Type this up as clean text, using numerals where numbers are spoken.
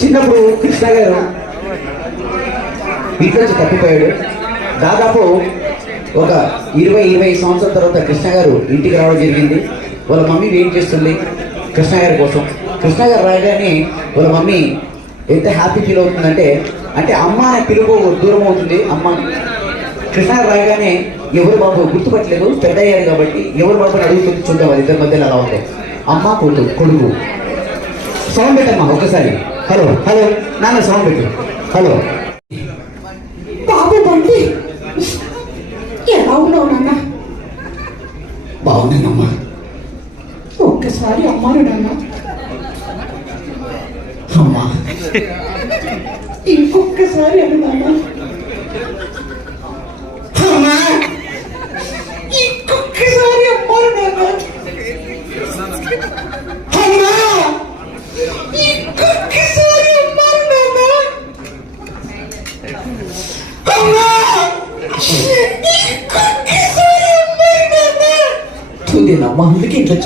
చిన్నప్పుడు కృష్ణ గారు ఇంట్లో నుంచి తప్పిపోయాడు. దాదాపు ఒక 20-25 సంవత్సరాల తర్వాత కృష్ణ గారు ఇంటికి రావడం జరిగింది. వాళ్ళ మమ్మీ వెయిట్ చేస్తుంది కృష్ణ గారి కోసం. కృష్ణ గారు రాయగానే వాళ్ళ మమ్మీ ఎంత హ్యాపీ ఫీల్ అవుతుందంటే, అంటే అమ్మ అనే పిలుపు దూరం అవుతుంది. అమ్మ కృష్ణ గారు రాయగానే ఎవరు బాబు గుర్తుపట్టలేదు, పెద్ద అయ్యారు కాబట్టి ఎవరు బాబు అడుగుతుంది. చూద్దాం అది ఇద్దరి మధ్యలో అలా ఉంటాయి. అమ్మ కొడుకు సౌండ్ పెట్టమ్మా ఒకసారి. హలో హలో నాన్న సౌండ్ పెట్టు. హలో బాబు బండి ఎలా ఉన్నావు నాన్న? బాగున్నానమ్మా. ఒక్కసారి అమ్మాను నాన్న. అమ్మా ఇంకొక్కసారి అను నాన్న. అమ్మా ఇంకొక్కసారి అమ్మాను నాన్న. అమ్మా ఇంకొక్కసారి అమ్మాను నాన్న. అమ్మా ఇంకొక్కసారి అమ్మాను నాన్న. చూదేనమ్మా అందుకే ఇట్లా